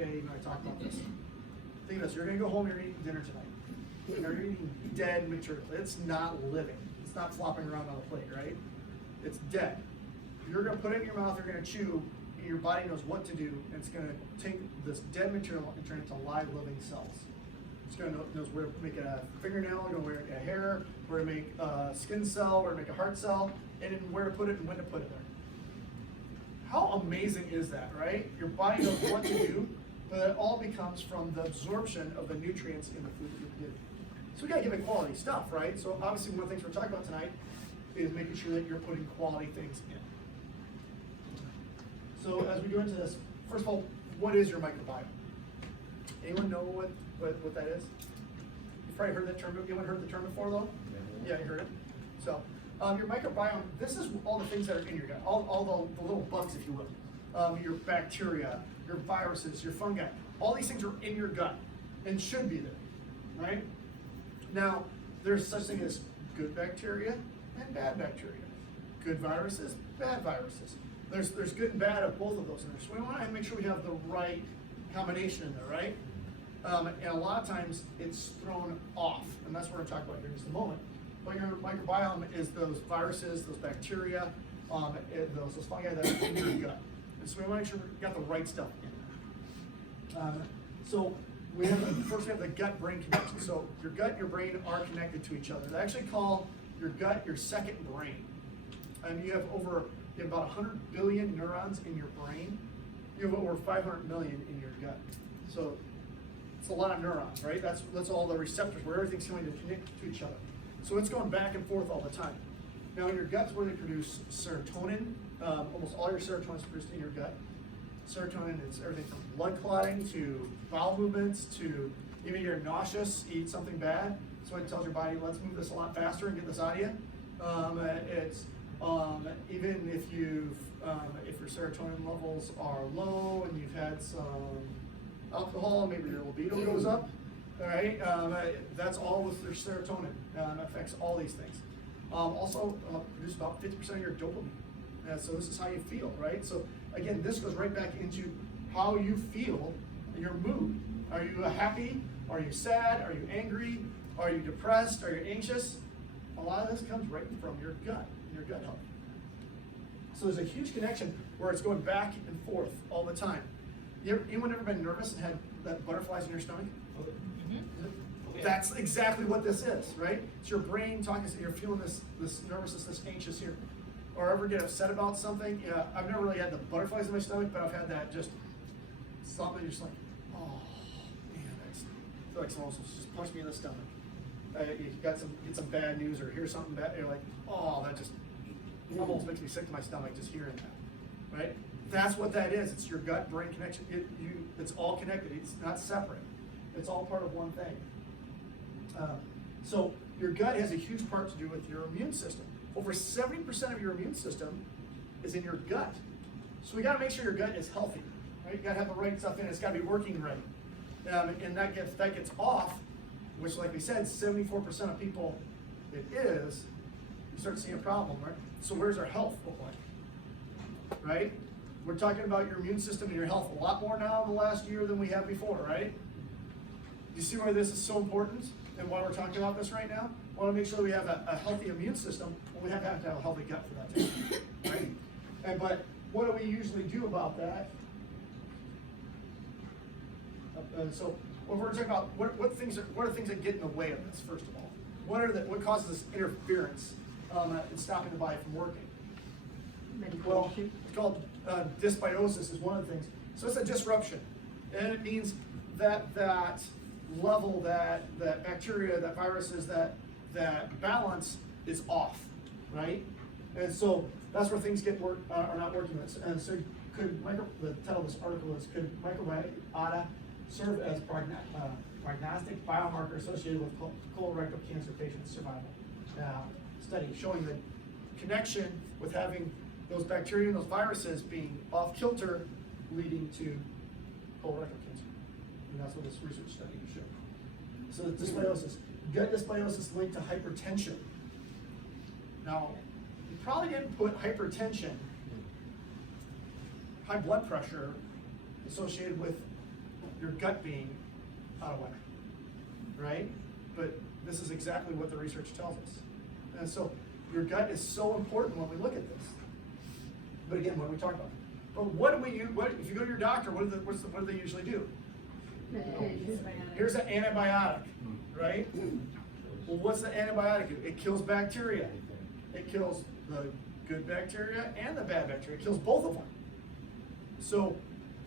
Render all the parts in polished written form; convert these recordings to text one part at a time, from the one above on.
every day, I talk about this. Think of this, you're gonna go home, you're eating dinner tonight. And you're eating dead material. It's not living. It's not flopping around on a plate, right? It's dead. You're gonna put it in your mouth, you're gonna chew, and your body knows what to do, and it's gonna take this dead material and turn it into live living cells. It's gonna knows where to make a fingernail, where to make a hair, where to make a skin cell, where to make a heart cell, and then where to put it and when to put it there. How amazing is that, right? Your body knows what to do, but it all becomes from the absorption of the nutrients in the food that you're getting. So we gotta give it quality stuff, right? So obviously one of the things we're talking about tonight is making sure that you're putting quality things in. So as we go into this, first of all, what is your microbiome? Anyone know what that is? You've probably heard that term. Anyone heard the term before though? Yeah, you heard it. So your microbiome, this is all the things that are in your gut, all the little bugs, if you will. Your bacteria, your viruses, your fungi, all these things are in your gut and should be there, right? Now, there's such thing as good bacteria and bad bacteria. Good viruses, bad viruses. There's good and bad of both of those in there. So we want to make sure we have the right combination in there, right? And a lot of times it's thrown off, and that's what we're going to talk about here in just a moment. But your microbiome is those viruses, those bacteria, those fungi that are in your gut. And so we want to make sure we've got the right stuff in there. So first we have the gut-brain connection. So your gut and your brain are connected to each other. They actually call your gut your second brain. And you have about 100 billion neurons in your brain. You have over 500 million in your gut. So it's a lot of neurons, right? That's all the receptors where everything's going to connect to each other. So it's going back and forth all the time. Now in your gut's where they produce serotonin. Almost all your serotonin is produced in your gut. Serotonin is everything from blood clotting to bowel movements to even you're nauseous, eat something bad. So it tells your body, let's move this a lot faster and get this out of you. It's even if if your serotonin levels are low and you've had some alcohol, maybe your libido goes up. All right, that's all with your serotonin. Affects all these things. Also, produce about 50% of your dopamine. So this is how you feel, right? So again, this goes right back into how you feel, your mood. Are you happy? Are you sad? Are you angry? Are you depressed? Are you anxious? A lot of this comes right from your gut health. So there's a huge connection where it's going back and forth all the time. Anyone ever been nervous and had that butterflies in your stomach? Mm-hmm. That's exactly what this is, right? It's your brain talking, so you're feeling this nervousness, this anxious here. Or ever get upset about something. I've never really had the butterflies in my stomach, but I've had that just something you're just like, oh man, I feel like someone just punched me in the stomach. You get some bad news or hear something bad, you're like, oh, that just almost makes me sick to my stomach just hearing that, right? That's what that is. It's your gut-brain connection. It's all connected. It's not separate. It's all part of one thing. So your gut has a huge part to do with your immune system. Over 70% of your immune system is in your gut. So we got to make sure your gut is healthy. Right? You got to have the right stuff in it. It's got to be working right. And that gets off, which, like we said, 74% of people it is. You start seeing a problem, right? So where's our health look like? Right? We're talking about your immune system and your health a lot more now in the last year than we have before, right? You see why this is so important and why we're talking about this right now? We want to make sure that we have a healthy immune system, but we have to have a healthy gut for that too, right? But what do we usually do about that? So what we're talking about, what are things that get in the way of this? First of all, what causes this interference in stopping the body from working? Well, it's called dysbiosis is one of the things. So it's a disruption, and it means that level, that bacteria, that viruses, that balance is off, right? And so that's where things are not working. And so the title of this article is, could microbiota serve as prognostic biomarker associated with colorectal cancer patient survival? Study showing the connection with having those bacteria and those viruses being off kilter, leading to colorectal cancer. And that's what this research study showed. So dysbiosis, gut dysbiosis linked to hypertension. Now, you probably didn't put hypertension, high blood pressure, associated with your gut being out of whack, right? But this is exactly what the research tells us. And so your gut is so important when we look at this. But again, what do we talk about? But what do we use? If you go to your doctor, what do they usually do? Here's an antibiotic, right? Well, what's the antibiotic do? It kills bacteria. It kills the good bacteria and the bad bacteria. It kills both of them. So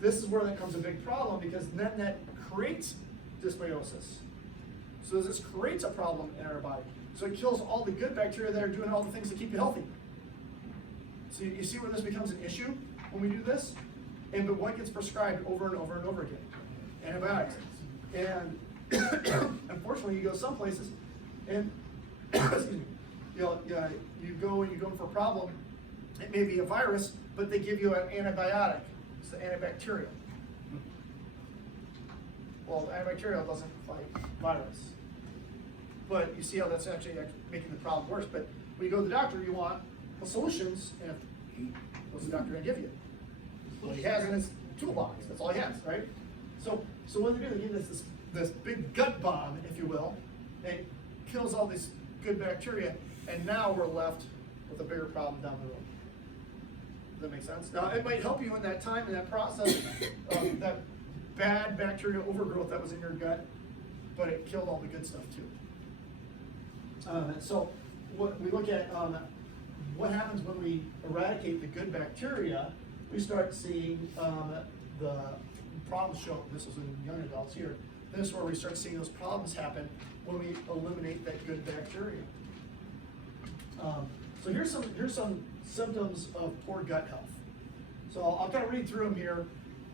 this is where that becomes a big problem, because then that creates dysbiosis. So this creates a problem in our body. So it kills all the good bacteria that are doing all the things to keep you healthy. So you see where this becomes an issue when we do this? But what gets prescribed over and over and over again? Antibiotics. And unfortunately, you go some places and excuse me, you go for a problem. It may be a virus, but they give you an antibiotic. It's the antibacterial. Well, the antibacterial doesn't fight virus. But you see how that's actually making the problem worse. But when you go to the doctor, you want solutions, and what's the doctor going to give you? What he has in his toolbox. That's all he has, right? So what they do, they give this big gut bomb, if you will, and it kills all these good bacteria, and now we're left with a bigger problem down the road. Does that make sense? Now, it might help you in that time, in that process, that bad bacterial overgrowth that was in your gut, but it killed all the good stuff too. So what we look at, what happens when we eradicate the good bacteria, we start seeing the problems show. This is in young adults here. This is where we start seeing those problems happen when we eliminate that good bacteria. So here's some symptoms of poor gut health. So I'll kind of read through them here,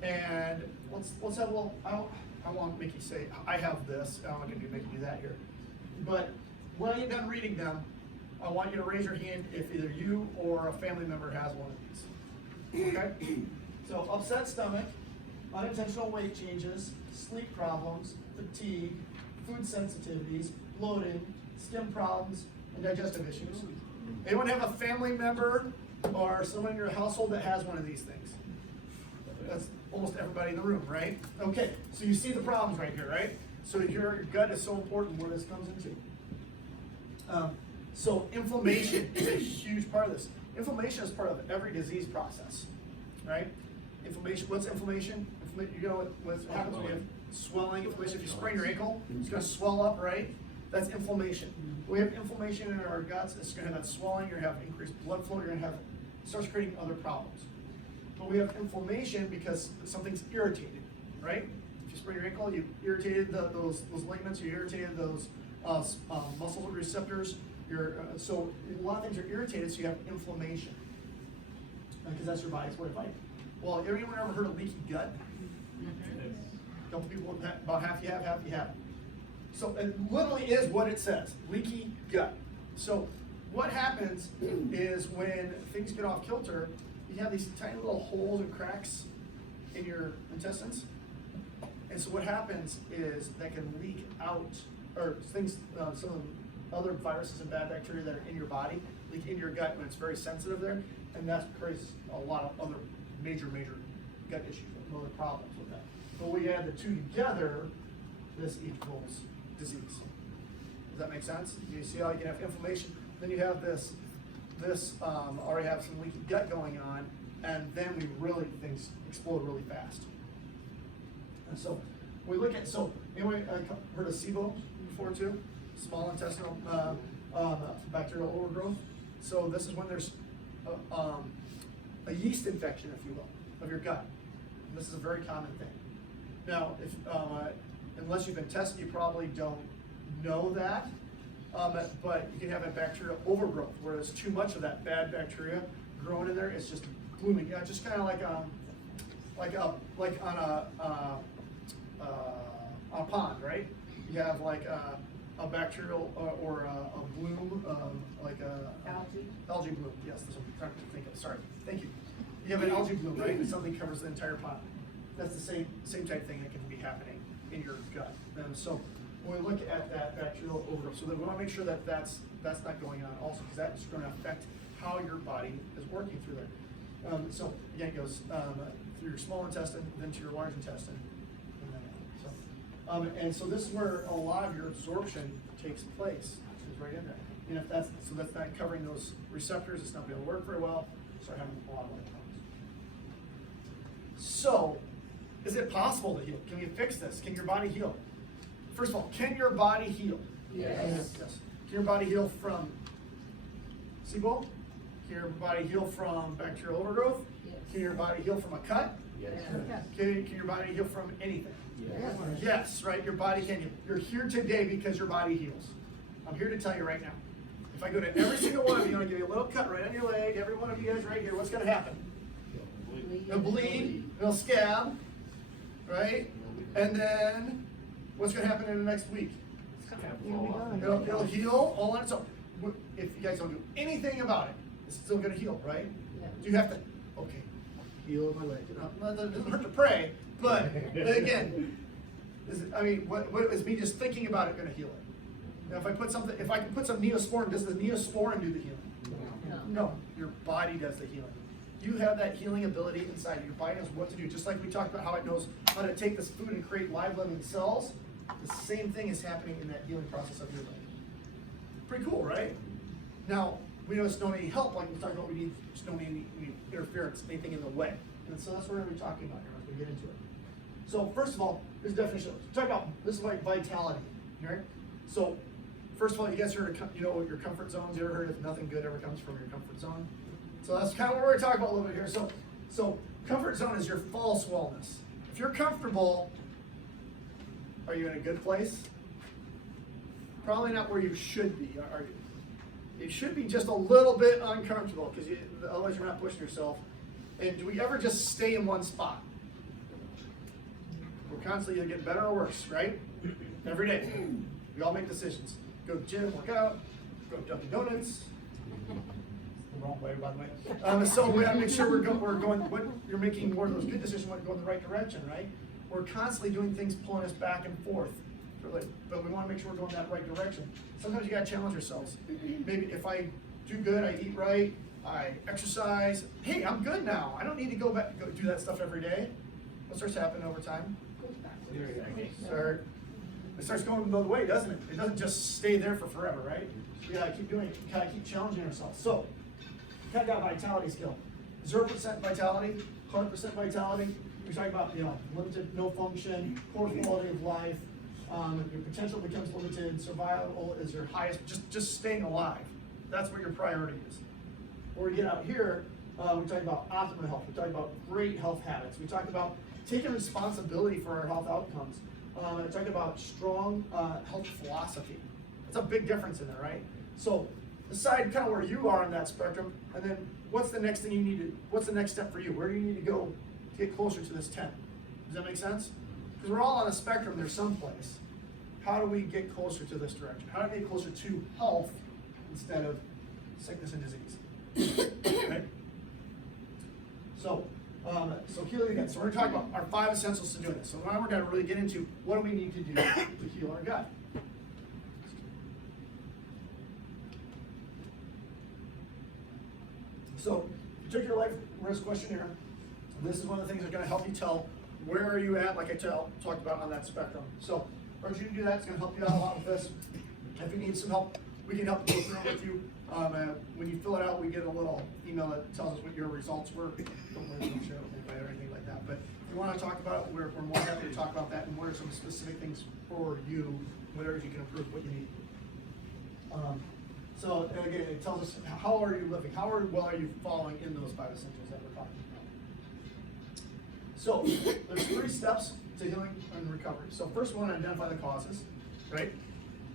and let's have, well, I won't make you say, I have this, I'm not going to be making you that here. But when I get done reading them, I want you to raise your hand if either you or a family member has one of these. Okay? So upset stomach, unintentional weight changes, sleep problems, fatigue, food sensitivities, bloating, skin problems, and digestive issues. Anyone have a family member or someone in your household that has one of these things? That's almost everybody in the room, right? Okay, so you see the problems right here, right? So your gut is so important where this comes into. So inflammation is a huge part of this. Inflammation is part of every disease process, right? Inflammation, what's inflammation? You know what happens when you have swelling, inflammation. If you sprain your ankle, it's going to swell up, right? That's inflammation. When we have inflammation in our guts, it's going to have that swelling, you're going to have increased blood flow, you're going to have, it starts creating other problems. But we have inflammation because something's irritated, right? If you sprain your ankle, you irritated those ligaments, you irritated those muscle receptors. So a lot of things are irritated, so you have inflammation. Because that's your body's way of fighting. Well, anyone ever heard of leaky gut? A couple people, about half you have. So it literally is what it says, leaky gut. So what happens is when things get off kilter, you have these tiny little holes and cracks in your intestines. And so what happens is that can leak out, or things, some of the other viruses and bad bacteria that are in your body leak into your gut when it's very sensitive there, and that creates a lot of other major gut issues, other problems with that. But when you add the two together, this equals disease. Does that make sense? You see how you can have inflammation, then you have this already have some leaky gut going on, and then things explode really fast. And so we look at, anyone heard of SIBO before too? Small intestinal bacterial overgrowth. So this is when there's a yeast infection, if you will, of your gut. And this is a very common thing. Now, if unless you've been tested, you probably don't know that. But you can have a bacterial overgrowth where there's too much of that bad bacteria growing in there. It's just blooming. Yeah, just kind of like on a pond, right? You have like a bacterial or a bloom, like a algae bloom. Yes, that's what I'm trying to think of. Sorry, thank you. You have an algae bloom, right? And something covers the entire pond. That's the same type of thing that can be happening in your gut. And so when we look at that bacterial overgrowth, so then we want to make sure that that's not going on also, because that's going to affect how your body is working through there. So again, it goes through your small intestine, then to your large intestine, and then And so this is where a lot of your absorption takes place. It's right in there. And if that's not covering those receptors, it's not going to work very well. Start having a lot of problems. So, is it possible to heal? Can we fix this? Can your body heal? First of all, can your body heal? Yes. Yes. Can your body heal from SIBO? Can your body heal from bacterial overgrowth? Yes. Can your body heal from a cut? Yes. Can your body heal from anything? Yes. Yes, right? Your body can heal. You're here today because your body heals. I'm here to tell you right now. If I go to every single one of you, I'm going to give you a little cut right on your leg, every one of you guys right here, what's going to happen? It'll bleed, it'll scab, right? And then, what's going to happen in the next week? It'll heal all on its own. If you guys don't do anything about it, it's still going to heal, right? Yeah. Do you have to, okay, heal my leg. It doesn't hurt to pray, but again, what is me just thinking about it going to heal it? Now, if I can put some Neosporin, does the Neosporin do the healing? No, your body does the healing. You have that healing ability inside you. Your body knows what to do. Just like we talked about how it knows how to take this food and create live living cells, the same thing is happening in that healing process of your leg. Pretty cool, right? Now, we just don't need any help, like we talked about, we just don't need any interference, anything in the way. And so that's what we're going to be talking about here as we get into it. So first of all, there's a definition. Talk about, this is like vitality, right? So first of all, you guys heard of, your comfort zones. You ever heard if nothing good ever comes from your comfort zone? So that's kind of what we're going to talk about a little bit here. So comfort zone is your false wellness. If you're comfortable, are you in a good place? Probably not where you should be, are you? You should be just a little bit uncomfortable because otherwise you're not pushing yourself. And do we ever just stay in one spot? We're constantly either getting better or worse, right? Every day. We all make decisions. Go to the gym, work out, go to Dunkin' Donuts. The wrong way, by the way. So we gotta make sure we're going, you're making more of those good decisions when you're going the right direction, right? We're constantly doing things pulling us back and forth. But we want to make sure we're going that right direction. Sometimes you got to challenge yourselves. Maybe if I do good, I eat right, I exercise. Hey, I'm good now. I don't need to go do that stuff every day. What starts happening over time? It starts going the other way, doesn't it? It doesn't just stay there for forever, right? You got to keep doing it. You got to keep challenging yourself. So, you kind of got a vitality skill. 0% vitality, 100% vitality. We talk about limited, no function, poor quality of life. Your potential becomes limited. Survival is your highest. Just staying alive. That's what your priority is. When we get out here, we talk about optimal health. We talk about great health habits. We talk about taking responsibility for our health outcomes. We talk about strong health philosophy. That's a big difference in there, right? So decide kind of where you are on that spectrum, and then what's the next thing you need to? What's the next step for you? Where do you need to go to get closer to this 10? Does that make sense? Because we're all on a spectrum, there's some place. How do we get closer to this direction? How do we get closer to health instead of sickness and disease? Okay? So healing again. So we're going to talk about our 5 essentials to doing this. So now we're going to really get into what do we need to do to heal our gut. So if you took your life risk questionnaire, this is one of the things that's going to help you tell where are you at, like I talked about on that spectrum. So I urge you to do that. It's going to help you out a lot with this. If you need some help, we can help go through it with you. When you fill it out, we get a little email that tells us what your results were. Don't worry, don't share it with anybody or anything like that. But if you want to talk about it, we're more happy to talk about that and what are some specific things for you, what areas you can improve, what you need. So again, it tells us how are you living, how well are you following in those 5 essentials that we're talking about. So there's 3 steps to healing and recovery. So first we want to identify the causes, right?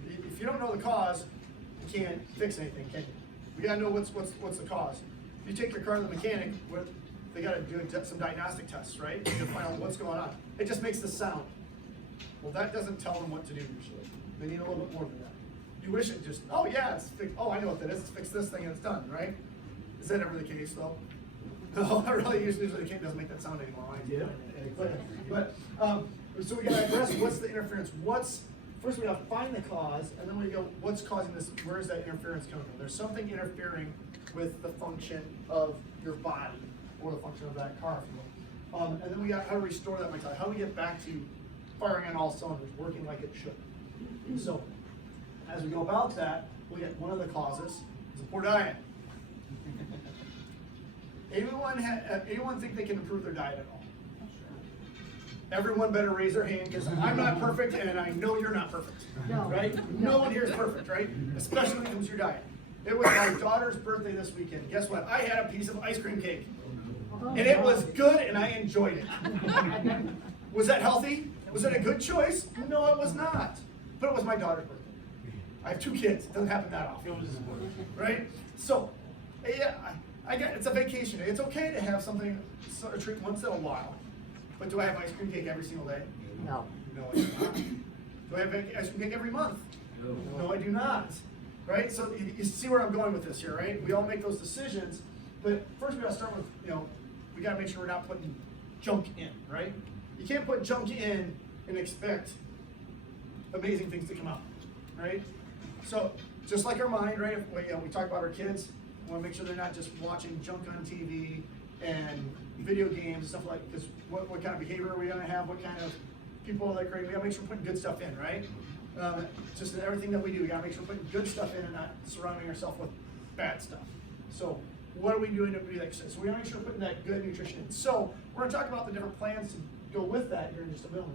If you don't know the cause, you can't fix anything, can you? We gotta know what's the cause. If you take your car to the mechanic, they gotta do some diagnostic tests, right? To find out what's going on. It just makes the sound. Well, that doesn't tell them what to do usually. They need a little bit more than that. You wish it just, oh yeah, it's fixed. Oh, I know what that is. It's fix this thing and it's done, right? Is that ever the case though? No, really, usually the mechanic doesn't make that sound anymore. Right? So we gotta address what's the interference. First we gotta find the cause, and then we go, what's causing this? Where is that interference coming from? There's something interfering with the function of your body, or the function of that car, if you will. And then we got how to restore that vitality. How do we get back to firing on all cylinders, working like it should. So as we go about that, we get one of the causes is a poor diet. Anyone think they can improve their diet at all? Everyone better raise their hand, because I'm not perfect and I know you're not perfect, right? No one here is perfect, right? Especially when it comes to your diet. It was my daughter's birthday this weekend. Guess what? I had a piece of ice cream cake. And it was good and I enjoyed it. Was that healthy? Was it a good choice? No, it was not. But it was my daughter's birthday. I have 2 kids. It doesn't happen that often, right? So, yeah, I get it's a vacation. It's okay to have something, a treat once in a while. But do I have ice cream cake every single day? No. No, I do not. Do I have ice cream cake every month? No, I do not. Right? So you see where I'm going with this here, right? We all make those decisions, but first we gotta start with, we gotta make sure we're not putting junk in, right? You can't put junk in and expect amazing things to come out, right? So just like our mind, right? We talk about our kids. We want to make sure they're not just watching junk on TV and video games and stuff like this. What kind of behavior are we going to have? What kind of people are they creating? We got to make sure we're putting good stuff in, right? Just in everything that we do, we got to make sure we're putting good stuff in and not surrounding ourselves with bad stuff. So what are we doing to be like this? So we got to make sure we're putting that good nutrition in. So we're going to talk about the different plans to go with that here in just a minute.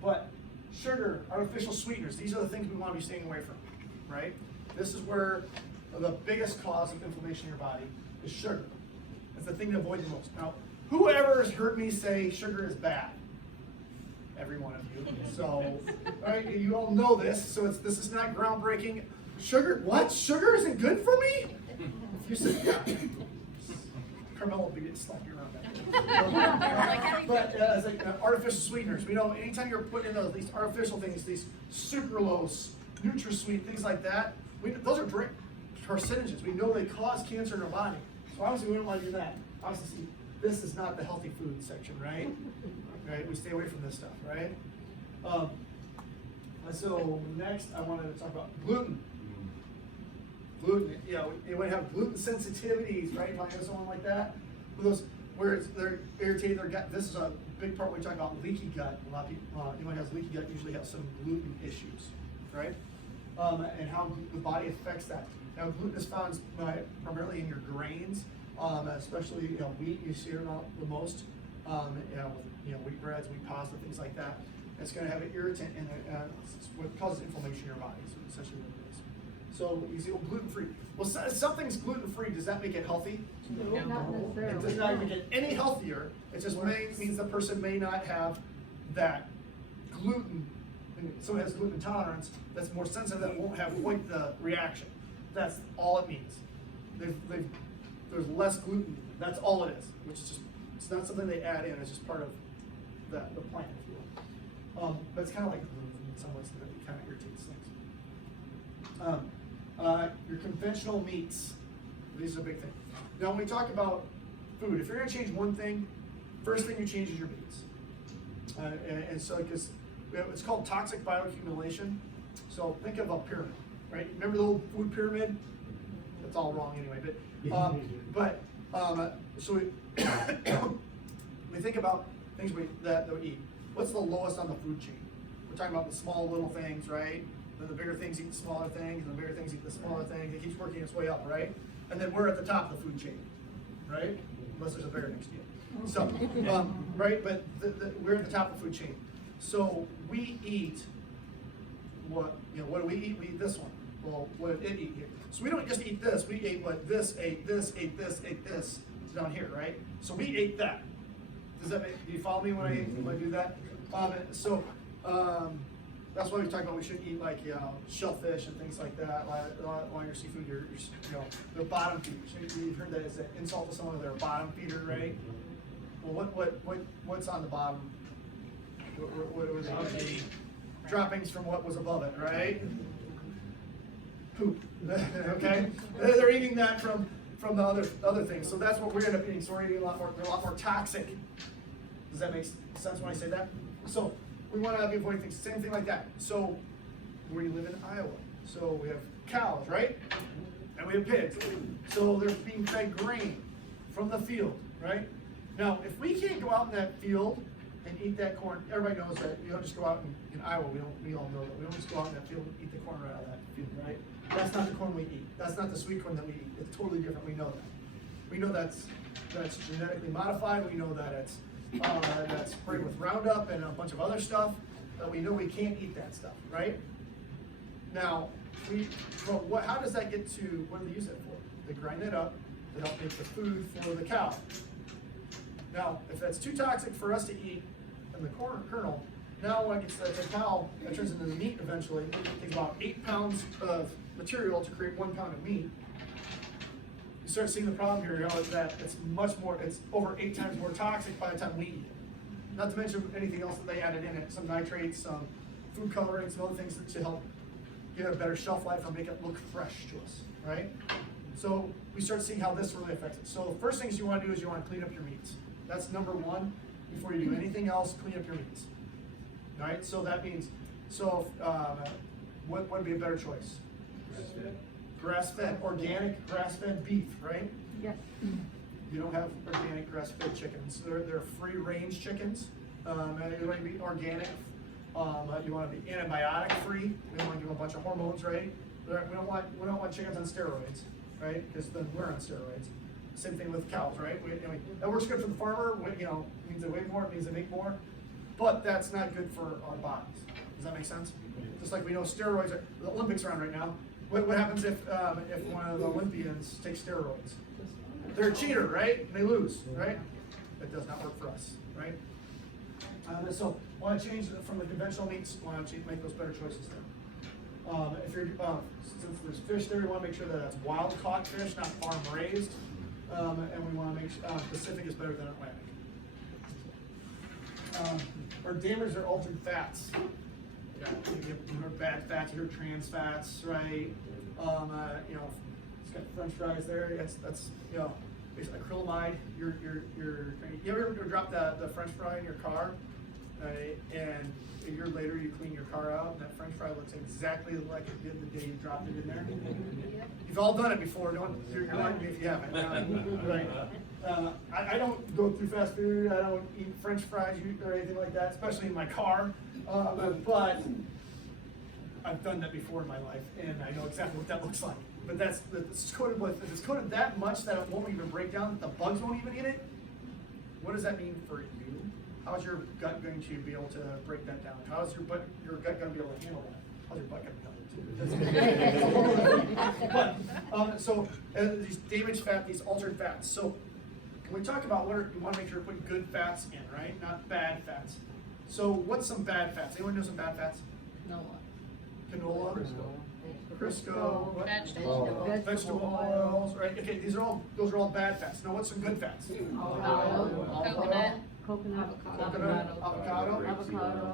But sugar, artificial sweeteners, these are the things we want to be staying away from, right? This is where the biggest cause of inflammation in your body is sugar. It's the thing to avoid the most. Now, whoever has heard me say sugar is bad? Every one of you. So, right, you all know this, so this is not groundbreaking. Sugar, what? Sugar isn't good for me? If you said, yeah, Carmelo will be getting slapped around that. But it's like artificial sweeteners. We know anytime you're putting in these artificial things, these sucralose, NutraSweet, things like that, those are drink carcinogens. We know they cause cancer in our body. So obviously we don't want to do that. Obviously, this is not the healthy food section, right? Right? We stay away from this stuff, right? So next, I wanted to talk about gluten. Gluten, you might have gluten sensitivities, right? If I have someone like that, those where they're irritated, their gut. This is a big part when we talk about leaky gut. A lot of people, anyone who has leaky gut usually has some gluten issues, right? And how the body affects that. Now, gluten is found primarily in your grains, especially wheat. You see it the most. With wheat breads, wheat pasta, things like that. It's going to have an irritant, and it's what causes inflammation in your body. So essentially, what it is. So you see, gluten-free. Well, something's gluten-free. Does that make it healthy? No, not necessarily. It does not make it any healthier. It just means the person may not have that gluten. And someone has gluten intolerance that's more sensitive, that won't have quite the reaction. That's all it means. There's less gluten. That's all it is. Which is just, it's not something they add in. It's just part of the plant, if you will. But it's kind of like gluten in some ways that it kind of irritates things. Your conventional meats. These are a big thing. Now, when we talk about food, if you're going to change one thing, first thing you change is your meats. And so, because it's called toxic bioaccumulation. So think of a pyramid, right? Remember the old food pyramid? That's all wrong anyway. So we think about things that we eat. What's the lowest on the food chain? We're talking about the small little things, right? Then the bigger things eat the smaller things, and the bigger things eat the smaller things. It keeps working its way up, right? And then we're at the top of the food chain, right? Unless there's a bear next to you. So, right? But we're at the top of the food chain. So we eat what do we eat? We eat this one. Well, what did it eat here? So we don't just eat this. We ate what this ate this down here, right? So we ate that. Does that make? Do you follow me when I do that? That's why we talk about we shouldn't eat like shellfish and things like that. While your seafood, they're bottom feeders. You've heard that as an insult to someone, they're a bottom feeder, right? Well, what's on the bottom? What was it? Droppings from what was above it, right? Poop. Okay, they're eating that from the other things. So that's what we're going to be eating. So we're eating a lot more toxic. Does that make sense when I say that? So we want to be avoiding things. Same thing like that. So we live in Iowa. So we have cows, right? And we have pigs. So they're being fed grain from the field, right? Now, if we can't go out in that field and eat that corn. Everybody knows that you don't just go out in Iowa, we all know that. We don't just go out in that field and eat the corn right out of that field, right? That's not the corn we eat. That's not the sweet corn that we eat. It's totally different. We know that. We know that's genetically modified. We know that that's sprayed with Roundup and a bunch of other stuff. We know we can't eat that stuff, right? Now, how does that get to, what do they use it for? They grind it up to help make the food for the cow. Now, if that's too toxic for us to eat in the kernel, now when it gets to the cow, that turns into the meat eventually. It takes about 8 pounds of material to create 1 pound of meat. You start seeing the problem here, that it's it's over 8 times more toxic by the time we eat it. Not to mention anything else that they added in it, some nitrates, some food coloring, some other things to help give it a better shelf life or make it look fresh to us, right? So we start seeing how this really affects it. So the first things you want to do is you want to clean up your meats. That's number one. Before you do anything else, clean up your meats. All right, so that means, what would be a better choice? Grass-fed, organic grass-fed beef, right? Yes. You don't have organic grass-fed chickens. They're free-range chickens. You want to be organic. You want to be antibiotic-free. We don't want to give them a bunch of hormones, right? We don't want chickens on steroids, right? Because then we're on steroids. Same thing with cows, right? That works good for the farmer. It means they weigh more. It means they make more. But that's not good for our bodies. Does that make sense? Just like we know steroids the Olympics are on right now. What happens if one of the Olympians takes steroids? They're a cheater, right? And they lose, right? That does not work for us, right? So want to change from the conventional meats. Want to make those better choices there. If you're since there's fish there, we want to make sure that that's wild caught fish, not farm raised. And we want to make sure Pacific is better than Atlantic. Or damaged or altered fats. You heard bad fats, you heard trans fats, right? It's got French fries there. That's it's acrylamide. You ever drop the French fry in your car, right? And a year later you clean your car out, and that French fry looks exactly like it did the day you dropped it in there. You've all done it before. You're lying to me if you haven't. Right? I don't go through fast food. I don't eat French fries or anything like that, especially in my car. But I've done that before in my life, and I know exactly what that looks like. But it's coated with, if it's coated that much that it won't even break down, the bugs won't even eat it. What does that mean for you? How's your gut going to be able to break that down? How's your gut going to be able to handle that? How's your butt going to handle it too? But these damaged fat, these altered fats. So when we talk about you want to make sure you're putting good fats in, right? Not bad fats. So what's some bad fats? Anyone know some bad fats? Canola. Crisco. Vegetable oils, right? Okay, those are all bad fats. Now what's some good fats? Coconut, avocado,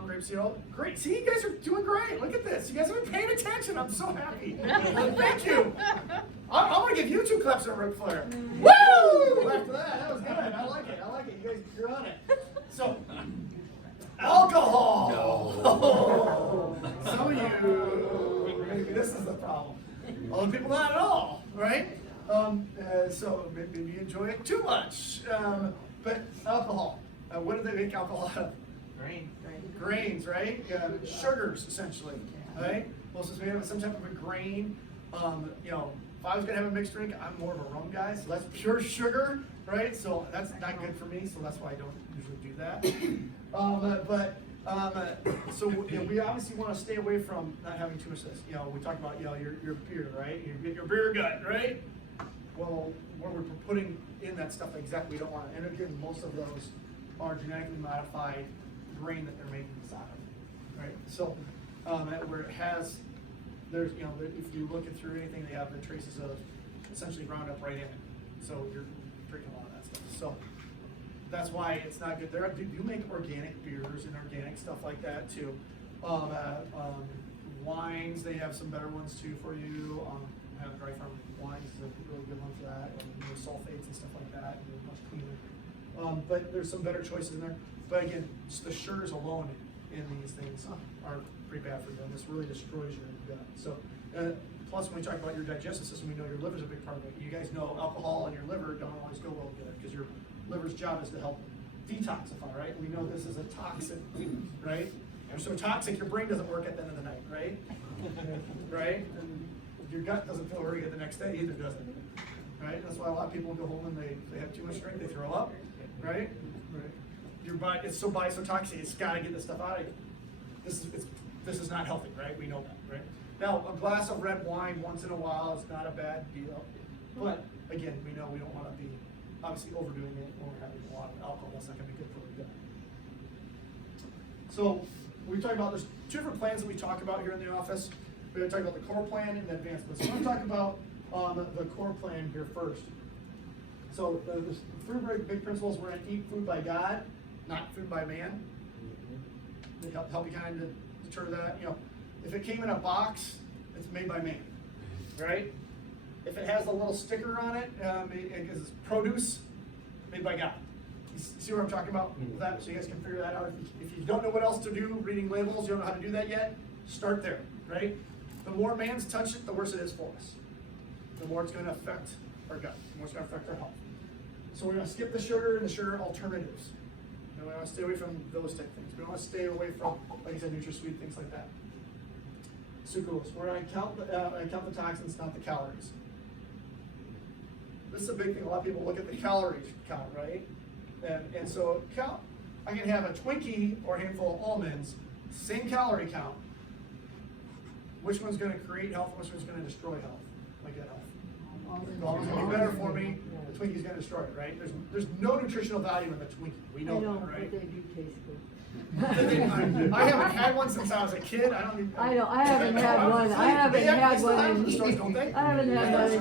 grapeseed oil. Great. See, you guys are doing great. Look at this. You guys have been paying attention. I'm so happy. Thank you. I'm going to give you 2 claps of Ric Flair. Woo! After that was good. I like it. You guys, you're on it. So, alcohol. No. Some of you, maybe this is the problem. Other people not at all, right? So maybe you enjoy it too much. But alcohol. What do they make alcohol out of? Grains, right? Sugars, essentially, right? Well, since we have some type of a grain, if I was gonna have a mixed drink, I'm more of a rum guy, so that's pure sugar, right? So that's not good for me, so that's why I don't usually do that. So we obviously want to stay away from not having too much of this. We talked about your beer, right? You get your beer gut, right? Well, when we're putting in that stuff, exactly we don't want to. And again, most of those are genetically modified grain that they're making this out of, right? So where it has, there's if you look through anything, they have the traces of essentially Roundup right in it. So you're drinking a lot of that stuff. So that's why it's not good. They do make organic beers and organic stuff like that too. Wines, they have some better ones too for you. Have dry farm wines is a really good one for that. Sulfates and stuff like that, much cleaner. But there's some better choices in there. But again, just the sugars alone in these things are pretty bad for you, and this really destroys your gut. So, plus when we talk about your digestive system, we know your liver is a big part of it. You guys know alcohol and your liver don't always go well together because your liver's job is to help detoxify, right? We know this is a toxin, right? And so toxic, your brain doesn't work at the end of the night, right? Right? And your gut doesn't feel very good the next day either, does it? Right? That's why a lot of people go home and they have too much drink, they throw up, right? Right. Your body, it's so toxic, it's got to get this stuff out of you. This is not healthy, right? We know that, right? Now, a glass of red wine once in a while is not a bad deal, but again, we know we don't want to be obviously overdoing it when we're having a lot of alcohol. That's not going to be good for the gut. So we talked about, there's two different plans that we talk about here in the office. We're going to talk about the core plan and the advanced plan. So I'm going to talk about the core plan here first. So there's three very big principles. We're going to eat food by God, not food by man. To help you kind of deter that. You know, if it came in a box, it's made by man, right? If it has a little sticker on it, it's produce, made by God. You see what I'm talking about with that? So you guys can figure that out. If you don't know what else to do, reading labels, you don't know how to do that yet, start there, right? The more man's touch it, the worse it is for us. The more it's going to affect our gut, the more it's going to affect our health. So we're going to skip the sugar and the sugar alternatives. And we want to stay away from those type of things. We want to stay away from, like I said, NutraSweet, things like that. Sucralose. We're going to count the toxins, not the calories. This is a big thing. A lot of people look at the calories count, right? And so I can have a Twinkie or a handful of almonds, same calorie count. Which one's going to create health? Which one's going to destroy health? Like gut health. The almonds going to be better for me. The Twinkie's going to destroy it, right? There's no nutritional value in the Twinkie. We know that, right? But they do taste good. I haven't had one since I was a kid. I haven't had one. I haven't had one in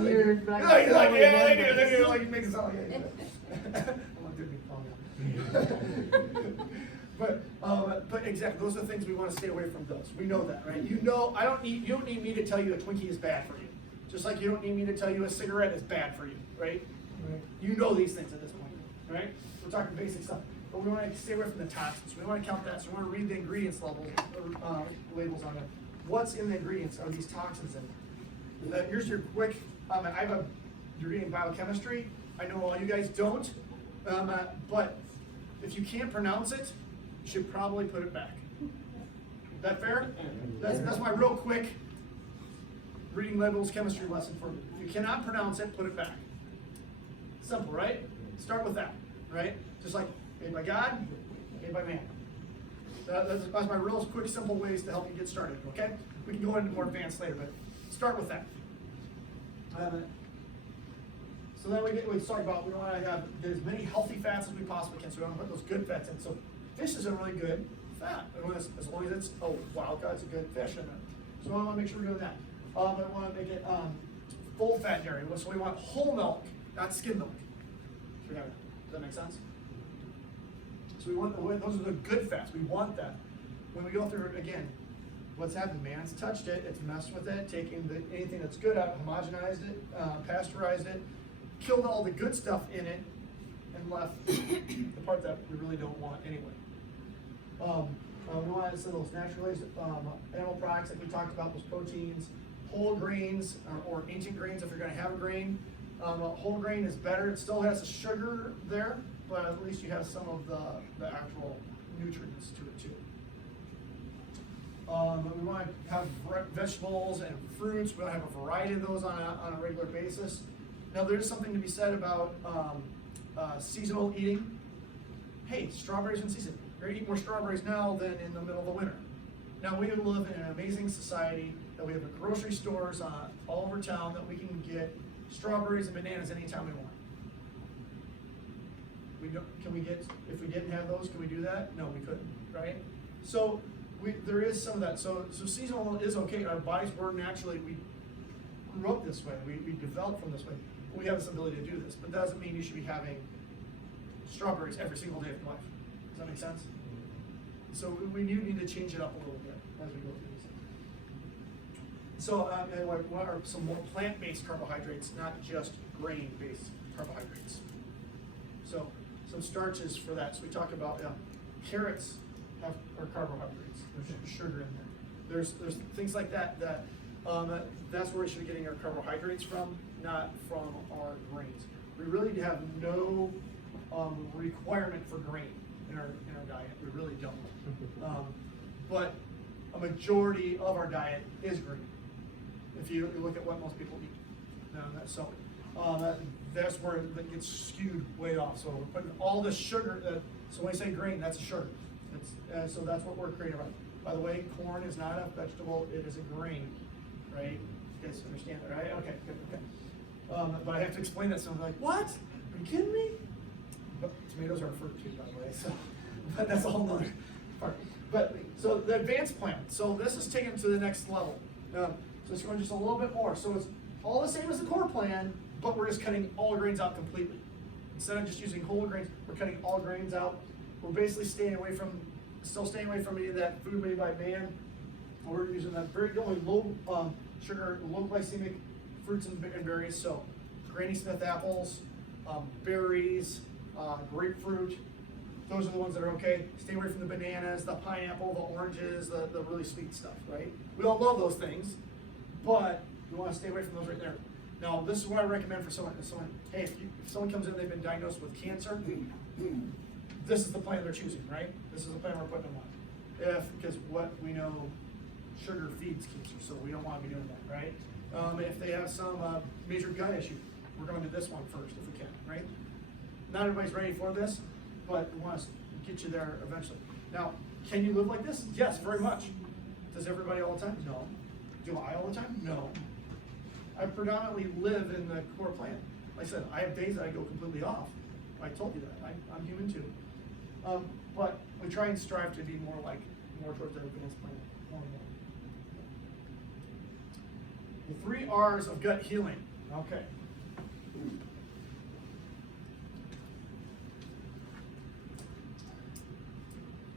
years. But they do. Like, it makes it sound like But exactly, those are the things we want to stay away from. Those we know that, right? You know, you don't need me to tell you a Twinkie is bad for you. Just like you don't need me to tell you a cigarette is bad for you, right? You know these things at this point, right? We're talking basic stuff. But we want to stay away from the toxins. We want to count that. So we want to read the ingredients labels on it. What's in the ingredients? Are these toxins in? Here's your quick. You're reading biochemistry. I know all you guys don't, but if you can't pronounce it, you should probably put it back. Is that fair? That's my real quick reading labels chemistry lesson for you. If you cannot pronounce it, put it back. Simple, right? Start with that, right? Just like made by God, made by man. That's my real quick, simple ways to help you get started, okay? We can go into more advanced later, but start with that. So then we talk about, we want to have as many healthy fats as we possibly can, so we want to put those good fats in. So fish is a really good fat, as long as it's, wild caught, it's a good fish in it. So I want to make sure we're doing that. I want to make it full fat dairy, so we want whole milk, not skim milk. Does that make sense? So we want those are the good fats. We want that. When we go through again, what's happened? Man's touched it. It's messed with it, taking anything that's good out, homogenized it, pasteurized it, killed all the good stuff in it, and left the part that we really don't want anyway. We want some of those naturally animal products that we talked about, those proteins, whole grains or ancient grains if you're going to have a grain. Whole grain is better. It still has the sugar there, but at least you have some of the actual nutrients to it too. We want to have vegetables and fruits. We want to have a variety of those on a regular basis. Now there is something to be said about seasonal eating. Hey, strawberries in season. You're going to eat more strawberries now than in the middle of the winter. Now we live in an amazing society that we have grocery stores all over town that we can get strawberries and bananas anytime we want. Can we get, if we didn't have those, can we do that? No, we couldn't, right? So there is some of that. So seasonal is okay. Our bodies were naturally, we grew up this way. We developed from this way. We have this ability to do this, but that doesn't mean you should be having strawberries every single day of your life. Does that make sense? So we do need to change it up a little bit as we go through these. So what are some more plant-based carbohydrates, not just grain-based carbohydrates? So some starches for that. So we talk about carrots are carbohydrates. There's sugar in there. There's things like that that's where we should be getting our carbohydrates from, not from our grains. We really have no requirement for grain in our diet. We really don't. But a majority of our diet is grain. If you look at what most people eat, that's where it gets skewed way off. So we're putting all this sugar. So when I say grain, that's a sugar. So that's what we're creating about. By the way, corn is not a vegetable; it is a grain, right? You guys understand that, right? Okay, good, okay. But I have to explain that. So I'm like, what? Are you kidding me? But tomatoes are a fruit too, by the way. So, but that's a whole nother part. But so the advanced plan. So this is taken to the next level. So it's going just a little bit more. So it's all the same as the core plan, but we're just cutting all grains out completely. Instead of just using whole grains, we're cutting all grains out. We're basically staying away from any of that food made by man. We're using that only low sugar, low glycemic fruits and berries. So Granny Smith apples, berries, grapefruit. Those are the ones that are okay. Stay away from the bananas, the pineapple, the oranges, the really sweet stuff, right? We all love those things, but you want to stay away from those right there. Now, this is what I recommend for someone. Hey, if someone comes in, they've been diagnosed with cancer, this is the plan they're choosing, right? This is the plan we're putting them on. Because what we know, sugar feeds cancer, so we don't want to be doing that, right? If they have some major gut issue, we're going to this one first if we can, right? Not everybody's ready for this, but we want to get you there eventually. Now, can you live like this? Yes, very much. Does everybody all the time? No. Do I all the time? No. I predominantly live in the core plan. Like I said, I have days that I go completely off. I told you that. I'm human too. But we try and strive to be more towards that advanced plan. The 3 R's of gut healing. Okay.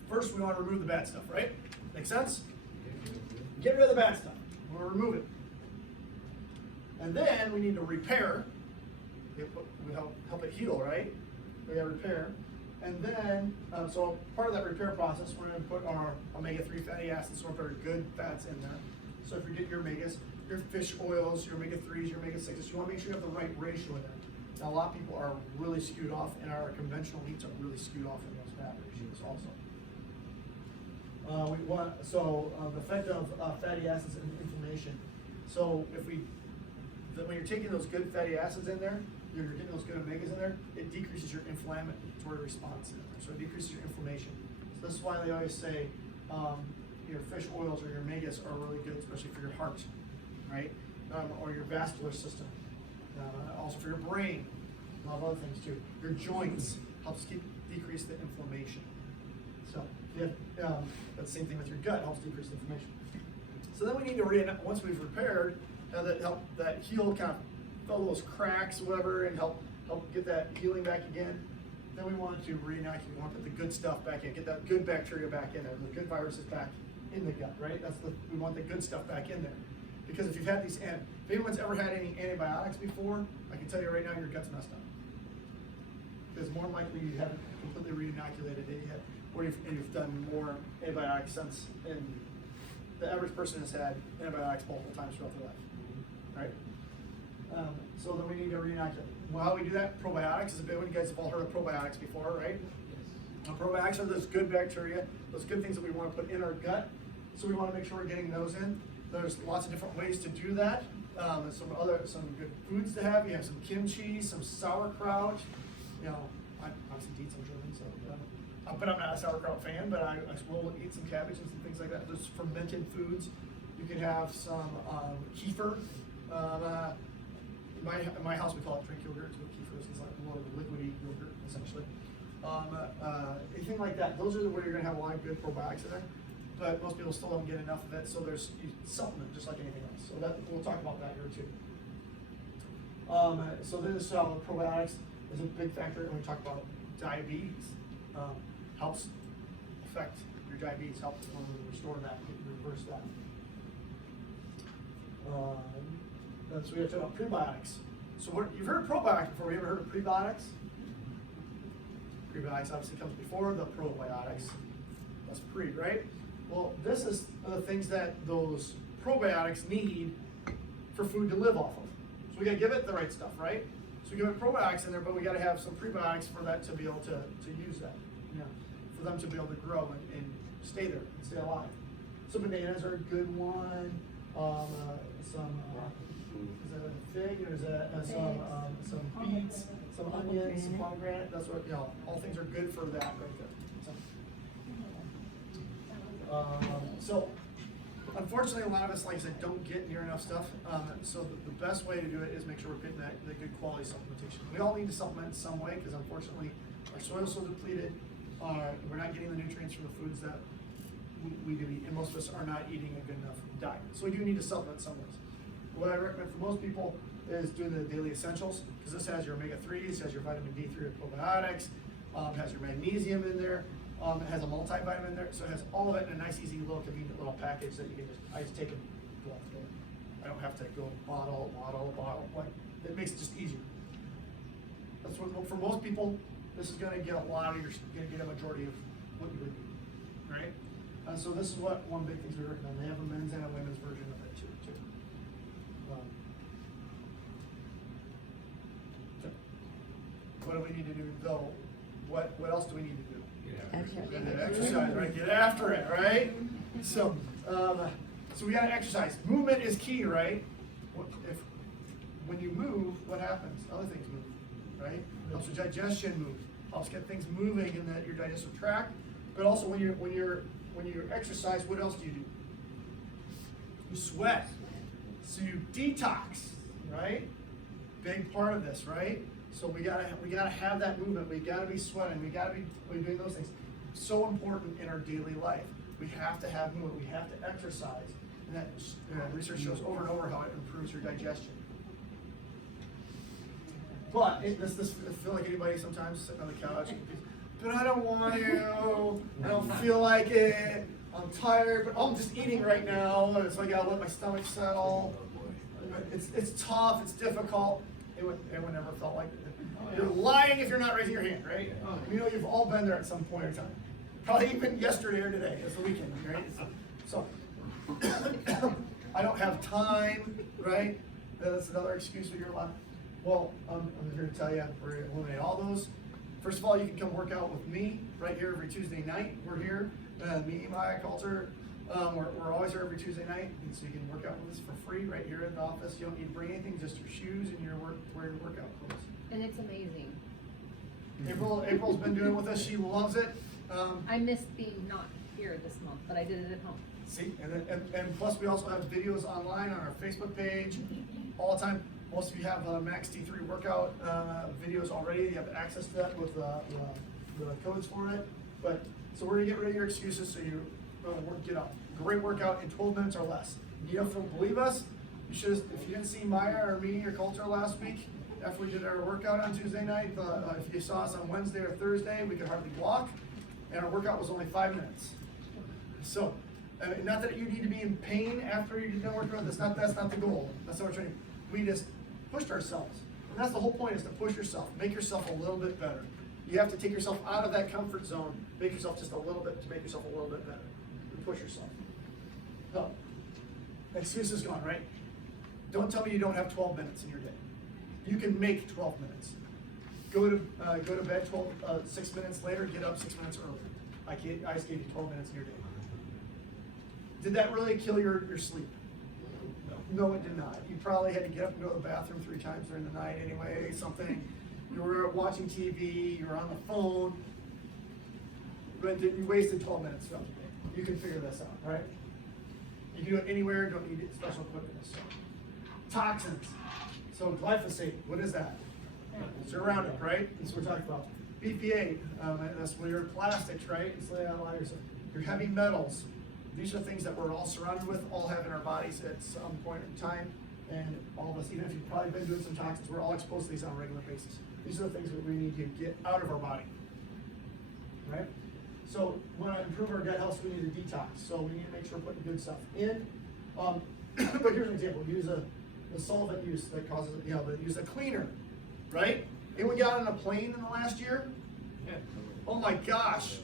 First, we want to remove the bad stuff, right? Make sense? Get rid of the bad stuff. We want to remove it. And then we need to repair. We help it heal, right? We got to repair. And then, so part of that repair process, we're going to put our omega-3 fatty acids, so we're going to put our good fats in there. So if you get your omegas, your fish oils, your omega-3s, your omega-6s, you want to make sure you have the right ratio in there. Now, a lot of people are really skewed off, and our conventional meats are really skewed off in those fat ratios also. The effect of fatty acids and inflammation. So when you're taking those good fatty acids in there, you're getting those good omegas in there, it decreases your inflammatory response in there. So it decreases your inflammation. So this is why they always say your fish oils or your omegas are really good, especially for your heart, right? Or your vascular system. Also for your brain, a lot of other things too. Your joints helps decrease the inflammation. So that's the same thing with your gut, helps decrease the inflammation. So then we need to once we've repaired, that heal kind of fill those cracks, whatever, and help get that healing back again. Then we want to reinoculate. We want to put the good stuff back in, get that good bacteria back in there, the good viruses back in the gut, right? We want the good stuff back in there. Because if you've had if anyone's ever had any antibiotics before, I can tell you right now your gut's messed up. Because more than likely you haven't completely reinoculated it yet, or you've done more antibiotics since, and the average person has had antibiotics multiple times throughout their life, right? So then we need to reinoculate. Well, how do we do that? Probiotics is a big one. You guys have all heard of probiotics before, right? Yes. Probiotics are those good bacteria, those good things that we want to put in our gut. So we want to make sure we're getting those in. There's lots of different ways to do that. Some good foods to have. You have some kimchi, some sauerkraut. You know, I obviously eat some German, so but I'm not a sauerkraut fan. But I will eat some cabbage and some things like that. There's fermented foods. You can have some kefir. In my house we call it drink yogurt. So kefir is like more of a liquidy yogurt essentially. Anything like that. Those are where you're going to have a lot of good probiotics in there. But most people still don't get enough of it, so there's supplement just like anything else. So we'll talk about that here too. So this probiotics is a big factor when we talk about diabetes. Helps affect your diabetes, helps restore that, reverse that. So we have to talk about prebiotics. So you've heard of probiotics before. You ever heard of prebiotics? Prebiotics obviously comes before the probiotics. That's pre, right? Well, this is the things that those probiotics need for food to live off of. So we gotta give it the right stuff, right? So we give it probiotics in there, but we gotta have some prebiotics for that to be able to use that, you know, for them to be able to grow and stay there, and stay alive. So bananas are a good one, some, is that a fig, or is that some beets, some onions, some pomegranate, that's what, you know, all things are good for that right there. So unfortunately, a lot of us, like I said, don't get near enough stuff. So the best way to do it is make sure we're getting that good quality supplementation. We all need to supplement in some way because unfortunately our soil's so depleted. We're not getting the nutrients from the foods that we do eat, and most of us are not eating a good enough diet. So we do need to supplement some ways. What I recommend for most people is doing the daily essentials, because this has your omega-3s, has your vitamin D3 and probiotics, has your magnesium in there. It has a multivitamin in there, so it has all of it in a nice, easy, little convenient little package that you can I just take and go off the door. I don't have to go bottle. Like, it makes it just easier. That's what, for most people, this is gonna get a majority of what you would need, right? So this is what one big thing we recommend. They have a men's and a women's version of it too. So what do we need to do though? What else do we need to do? Exercise, right? Get after it, right? So we gotta exercise. Movement is key, right? When you move, what happens? Other things move, right? Helps your digestion move. Helps get things moving in your digestive tract. But also when you exercise, what else do? You sweat. So you detox, right? Big part of this, right? So we gotta have that movement. We gotta be sweating. We gotta be doing those things. So important in our daily life. We have to have movement. We have to exercise. And that research shows over and over how it improves your digestion. But this feel like anybody sometimes sitting on the couch, but I don't want to. I don't feel like it. I'm tired, but I'm just eating right now, so I gotta let my stomach settle. It's tough. It's difficult. Anyone ever felt like it? You're lying if you're not raising your hand, right? You know you've all been there at some point in time. Probably even yesterday or today. It's the weekend, right? So I don't have time, right? That's another excuse for your life. Well, I'm here to tell you, we're going to eliminate all those. First of all, you can come work out with me right here every Tuesday night. We're here, me, Maya, Coulter. We're always here every Tuesday night, and so you can work out with us for free right here in the office. You don't need to bring anything, just your shoes and your wearing workout clothes. And it's amazing. April's been doing it with us. She loves it. I missed being not here this month, but I did it at home. See, and plus we also have videos online on our Facebook page all the time. Most of you have Max T3 workout videos already. You have access to that with the codes for it. But so we're gonna get rid of your excuses so you get a great workout in 12 minutes or less. You don't believe us? You should. If you didn't see Maya or me or Coulter last week, after we did our workout on Tuesday night, if you saw us on Wednesday or Thursday, we could hardly walk, and our workout was only 5 minutes. So, not that you need to be in pain after you did the workout. That's not the goal. That's not what we're trying. We just pushed ourselves, and that's the whole point: is to push yourself, make yourself a little bit better. You have to take yourself out of that comfort zone, make yourself just a little bit to make yourself a little bit better. And push yourself. So, excuse is gone, right? Don't tell me you don't have 12 minutes in your day. You can make 12 minutes. Go to bed 6 minutes later, get up 6 minutes earlier. I just gave you 12 minutes in your day. Did that really kill your sleep? No, it did not. You probably had to get up and go to the bathroom 3 times during the night anyway, something. You were watching TV, you were on the phone, but you wasted 12 minutes throughout the day. You can figure this out, right? You can do it anywhere, don't need special equipment. So, toxins. So glyphosate, what is that? It's your Roundup, right? That's what we're talking about. BPA, that's where your plastics, right? It's your heavy metals. These are things that we're all surrounded with, all have in our bodies at some point in time. And all of us, even if you've probably been doing some toxins, we're all exposed to these on a regular basis. These are the things that we need to get out of our body, right? So when I improve our gut health, we need to detox. So we need to make sure we're putting good stuff in. But here's an example. Use the solvent use that causes, use a cleaner, right? Anyone got on a plane in the last year? Yeah. Oh my gosh.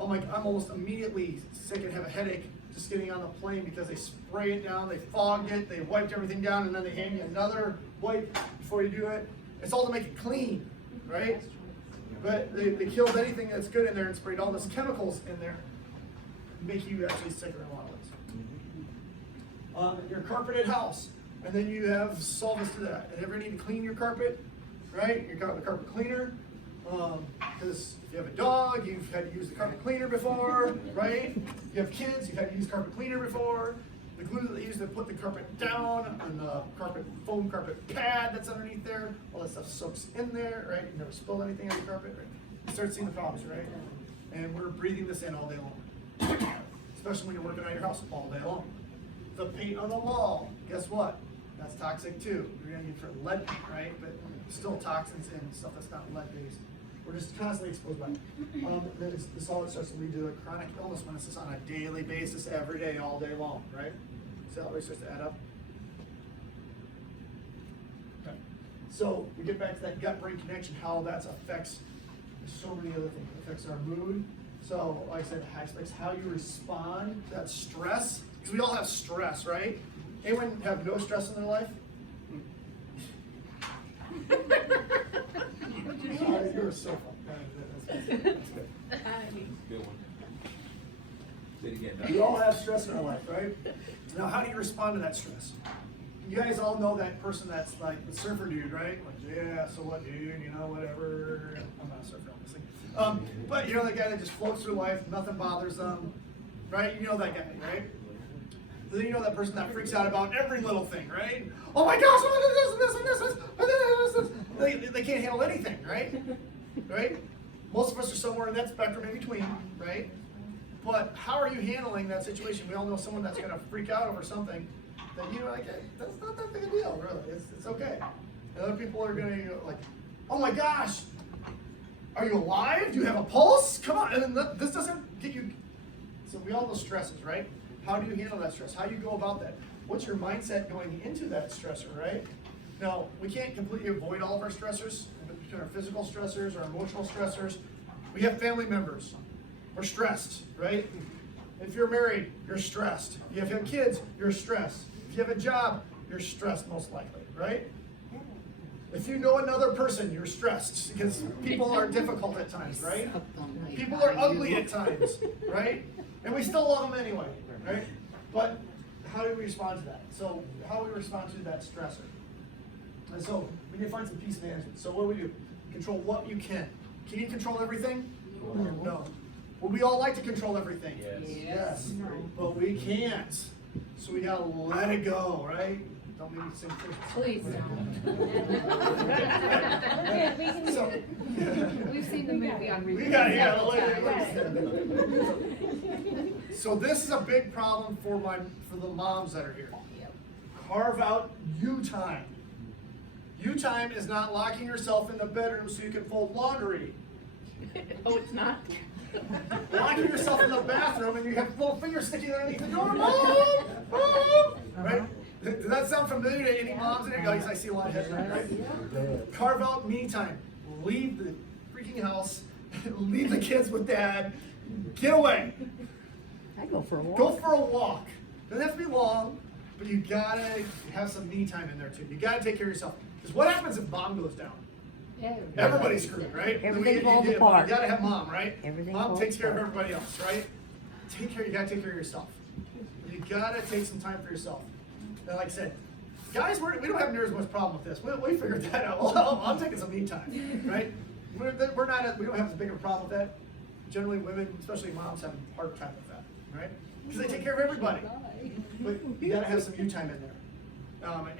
I'm almost immediately sick and have a headache just getting on the plane because they spray it down, they fogged it, they wiped everything down, and then they hand you another wipe before you do it. It's all to make it clean, right? But they killed anything that's good in there and sprayed all those chemicals in there, make you actually sicker in a lot of ways. Your carpeted house, and then you have solvents to that. And ever need to clean your carpet, right? You got the carpet cleaner, because if you have a dog, you've had to use the carpet cleaner before, right? You have kids, you've had to use carpet cleaner before. The glue that they use to put the carpet down, and the foam carpet pad that's underneath there, all that stuff soaks in there, right? You never spill anything on your carpet, right? You start seeing the problems, right? And we're breathing this in all day long, especially when you're working on your house all day long. The paint on the wall, guess what? That's toxic too. You're gonna get for lead paint, right? But still toxins in stuff that's not lead based. We're just constantly exposed by it. This all starts to lead to a chronic illness when it's just on a daily basis, every day, all day long, right? So that really starts to add up. Okay. So we get back to that gut-brain connection, how that affects so many other things. It affects our mood. So, like I said, it affects how you respond to that stress. Because we all have stress, right? Anyone have no stress in their life? You're so fun. That's good. Good one. Did it again, We all have stress in our life, right? Now, how do you respond to that stress? You guys all know that person that's like the surfer dude, right? Like, yeah, so what, dude? You know, whatever. I'm not a surfer, obviously. But you know that guy that just floats through life, nothing bothers them, right? You know that guy, right? Then you know that person that freaks out about every little thing, right? Oh my gosh, they can't handle anything, right? Right? Most of us are somewhere in that spectrum in between, right? But how are you handling that situation? We all know someone that's going to freak out over something that you're like, hey, that's not that big a deal, really. It's okay. And other people are going to go like, oh my gosh, are you alive? Do you have a pulse? Come on. And then this doesn't get you. So we all know stresses, right? How do you handle that stress? How do you go about that? What's your mindset going into that stressor, right? Now, we can't completely avoid all of our stressors, between our physical stressors, our emotional stressors. We have family members. We're stressed, right? If you're married, you're stressed. If you have kids, you're stressed. If you have a job, you're stressed most likely, right? If you know another person, you're stressed because people are difficult at times, right? People are ugly at times, right? And we still love them anyway, right? But how do we respond to that? So how do we respond to that stressor? And so we need to find some peace management. So what do we do? Control what you can. Can you control everything? No. Would we all like to control everything? Yes. No. But we can't. So we gotta let it go, right? Don't make me sing Please don't. So, We've seen the movie on we repeat. gotta several let it. So this is a big problem for the moms that are here. Yep. Carve out you time. You time is not locking yourself in the bedroom so you can fold laundry. Oh, it's not? Locking yourself in the bathroom and you have little fingers sticking underneath the door. Mom! Mom! Right? Does that sound familiar to any moms in here? Guys, I see a lot of heads, right? Carve out me time. Leave the freaking house. Leave the kids with dad. Get away. I go for a walk. Go for a walk. Doesn't have to be long, but you gotta have some me time in there too. You gotta take care of yourself. Because what happens if mom goes down? Everybody's screwed, right? Everything falls You apart. gotta have mom, right? Everything Mom falls takes care of apart. everybody else, right? You gotta take care of yourself. You gotta take some time for yourself. And like I said, guys, we don't have near as much problem with this. We figured that out. Well, I'm taking some me time, right? We don't have as big of a problem with that. Generally, women, especially moms, have a hard time with that, right? Because they take care of everybody. But you gotta have some you time in there.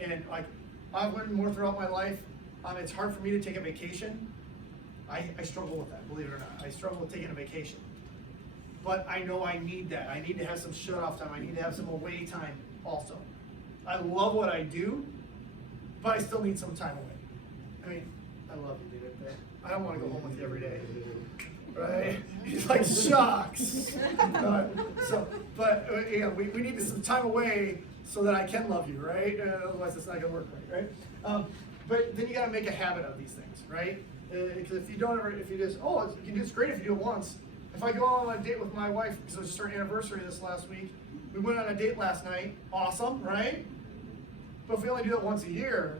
And like I've learned more throughout my life. It's hard for me to take a vacation. I struggle with that, believe it or not. I struggle with taking a vacation. But I know I need that. I need to have some shut off time. I need to have some away time also. I love what I do, but I still need some time away. I mean, I love you, dude. But I don't want to go home with you every day. Right? He's like, shucks. We need some time away so that I can love you, right? Otherwise, it's not going to work right? But then you got to make a habit of these things, right? Because if you just, it's great if you do it once. If I go on a date with my wife, because it was just our anniversary this last week, we went on a date last night, awesome, right? But if we only do it once a year,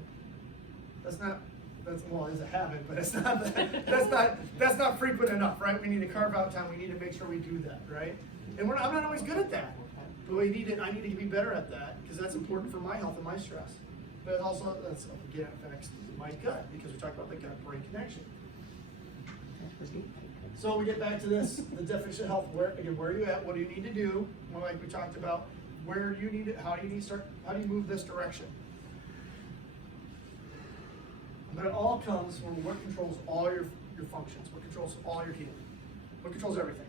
that's not That's, well, it's a habit, but it's not, that's not frequent enough, right? We need to carve out time, we need to make sure we do that, right? And I'm not always good at that, but I need to be better at that, because that's important for my health and my stress. But also, that's, again, affects my gut, because we talked about the gut-brain connection. So we get back to this, the definition of health, where are you at, what do you need to do? Well, like we talked about, where do you need it, how do you move this direction? But it all comes from what controls all your functions, what controls all your healing, what controls everything.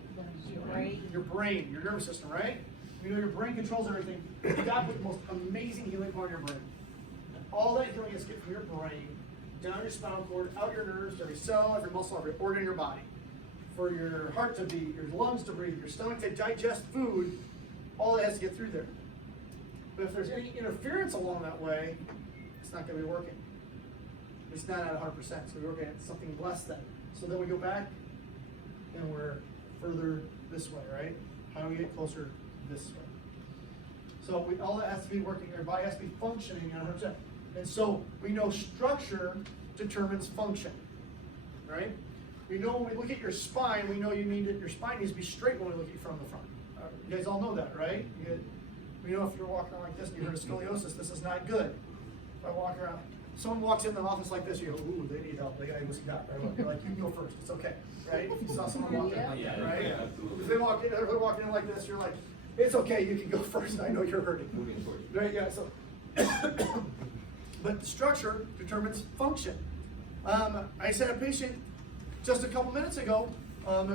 Your brain, your nervous system, right? You know your brain controls everything. God put the most amazing healing part in your brain. And all that healing is get from your brain, down your spinal cord, out your nerves, every cell, every muscle, every organ in your body. For your heart to beat, your lungs to breathe, your stomach to digest food, all that has to get through there. But if there's any interference along that way, it's not going to be working. It's not at 100%, so we're working at something less than. So then we go back and we're further this way, right? How do we get closer this way? So all that has to be working, our body has to be functioning at 100%. And so we know structure determines function, right? We know when we look at your spine, we know your spine needs to be straight when we look at you from the front. You guys all know that, right? We know if you're walking around like this and you heard of scoliosis, this is not good. If I walk around, someone walks in the office like this, you go, ooh, they need help. They got what's got, right? You're like, you can go first. It's okay, right? If you saw someone walking in like that, right? Yeah, If they're walking in like this, you're like, it's okay, you can go first. I know you're hurting. Moving towards. Right? Yeah. So, but the structure determines function. I said a patient just a couple minutes ago,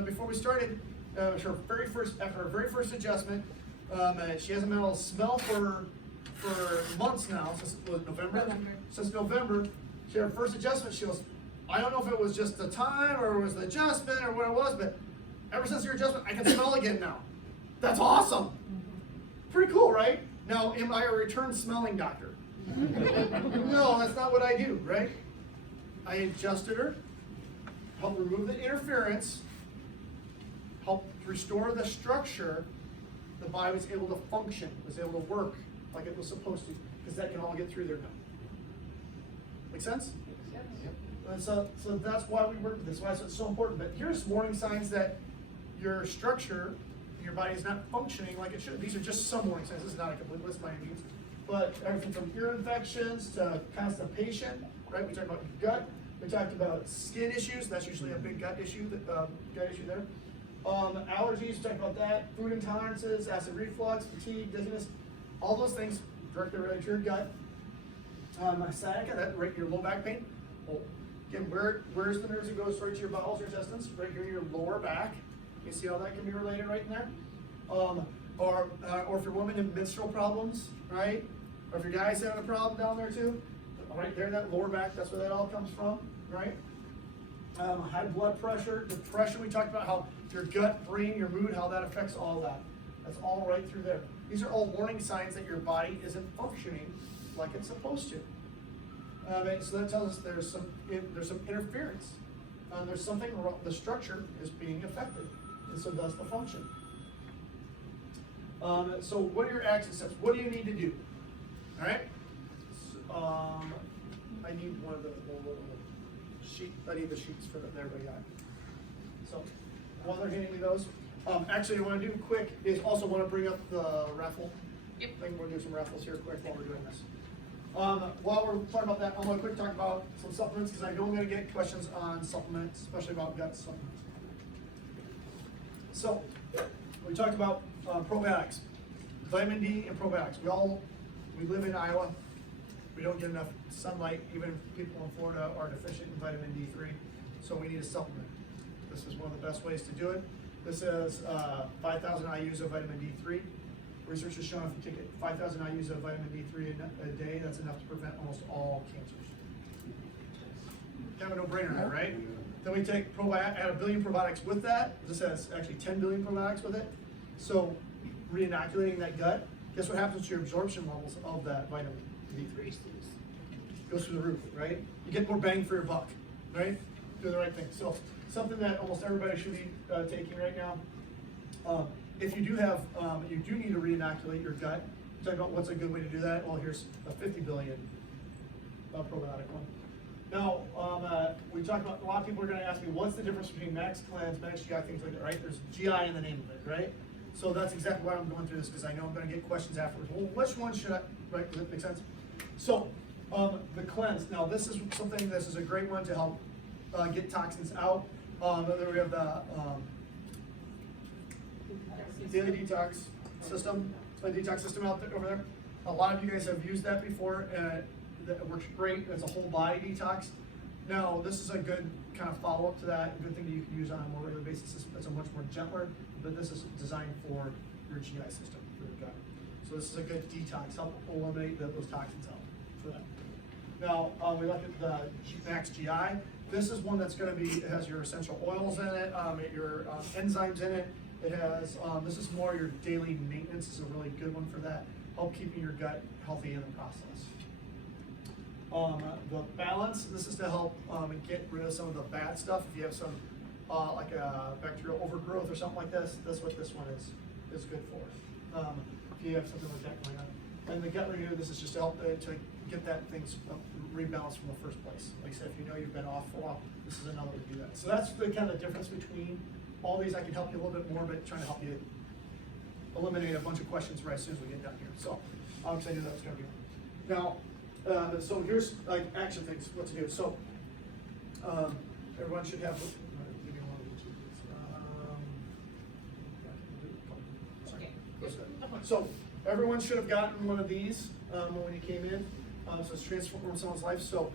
before we started, after her very first adjustment, she hasn't been able to smell for months now, since November. Since November, she had her first adjustment. She goes, I don't know if it was just the time or it was the adjustment or what it was, but ever since your adjustment, I can smell again now. That's awesome. Pretty cool, right? Now, am I a return smelling doctor? No, that's not what I do, right? I adjusted her, helped remove the interference, helped restore the structure. The body was able to function, was able to work like it was supposed to, because that can all get through there now. Make sense? Yes. And so that's why we work with this, why it's so important. But here's warning signs that your structure, your body is not functioning like it should. These are just some warning signs. This is not a complete list by any means. But everything from ear infections to constipation, right? We talked about gut. We talked about skin issues. That's usually a big gut issue there. Allergies, we talked about that. Food intolerances, acid reflux, fatigue, dizziness, all those things directly related to your gut. Sciatica, your low back pain. Well, again, where's the nerves that goes right to your bowels, your intestines? Right here in your lower back. You see how that can be related right in there? Or if your woman has menstrual problems, right? Or if your guy's having a problem down there too, right there, that lower back, that's where that all comes from, right? High blood pressure, depression, we talked about how your gut, brain, your mood, how that affects all that. That's all right through there. These are all warning signs that your body isn't functioning like it's supposed to. So that tells us there's some interference. There's something wrong, the structure is being affected, and so does the function. So what are your action steps? What do you need to do? All right. I need one of the sheet. I need the sheets for that everybody got. So while they're handing me those, actually, what I want to do quick is also want to bring up the raffle. Yep. I think we'll do some raffles here quick while we're doing this. While we're talking about that, I want to quick talk about some supplements, because I know I'm going to get questions on supplements, especially about gut supplements. So we talked about probiotics, vitamin D and probiotics. We live in Iowa. We don't get enough sunlight. Even people in Florida are deficient in vitamin D3, so we need a supplement. This is one of the best ways to do it. This is 5,000 IUs of vitamin D3. Research has shown if you take 5,000 IUs of vitamin D3 a day, that's enough to prevent almost all cancers. Kind of a no-brainer there, right? Then we take add 1 billion probiotics with that. This has actually 10 billion probiotics with it. So re-inoculating that gut, guess what happens to your absorption levels of that vitamin D3? Goes through the roof, right? You get more bang for your buck, right? Do the right thing. So something that almost everybody should be taking right now. If you do have, you do need to re-inoculate your gut. Talk about what's a good way to do that. Well, here's a 50 billion probiotic one. Now, we talked about, a lot of people are gonna ask me, what's the difference between max cleanse, max GI, things like that, right? There's GI in the name of it, right? So that's exactly why I'm going through this, because I know I'm gonna get questions afterwards. Well, which one should I, right, does that make sense? So, the cleanse, now this is something, this is a great one to help, get toxins out. Then we have the, daily detox system, detox system out there, over there. A lot of you guys have used that before, and that works great. It's a whole body detox. Now, this is a good kind of follow-up to that, a good thing that you can use on a more regular basis. It's a much more gentler, but this is designed for your GI system, for your gut. So this is a good detox, help eliminate those toxins out for that. Now, we look at the Max GI. This is one that's gonna be, it has your essential oils in it, your enzymes in it. It has, this is more your daily maintenance. This is a really good one for that. Help keeping your gut healthy in the process. The balance, this is to help get rid of some of the bad stuff. If you have some, like a bacterial overgrowth or something like this, that's what this one is good for. If you have something like that going on. And the gut renew, this is just to help to get that things rebalanced from the first place. Like I said, if you know you've been off for a while, this is another way to do that. So that's the kind of difference between all these. I can help you a little bit more, but trying to help you eliminate a bunch of questions right as soon as we get down here. So, obviously I knew that was gonna be. Now, so here's like action things, what to do. So, everyone should have, give me one of each of these. So, everyone should have gotten one of these when you came in. So it's transform someone's life. So,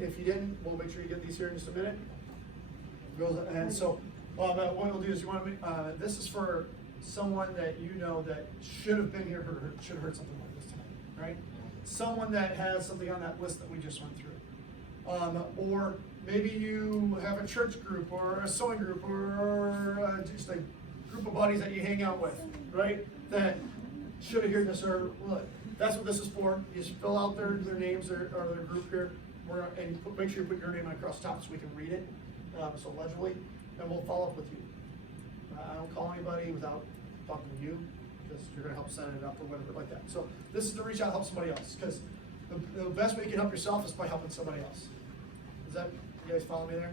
if you didn't, we'll make sure you get these here in just a minute. And so, what we'll do is you want to, this is for someone that you know that should have been here, should have heard something like this tonight, right? Someone that has something on that list that we just went through. Or maybe you have a church group or a sewing group or just a group of buddies that you hang out with, right? That should have heard this, or look, that's what this is for. You just fill out their names or their group here, and make sure you put your name across the top so we can read it, so legibly, and we'll follow up with you. I don't call anybody without talking to you, because you're gonna help set it up or whatever like that. So this is to reach out and help somebody else, because the best way you can help yourself is by helping somebody else. Is that, you guys follow me there?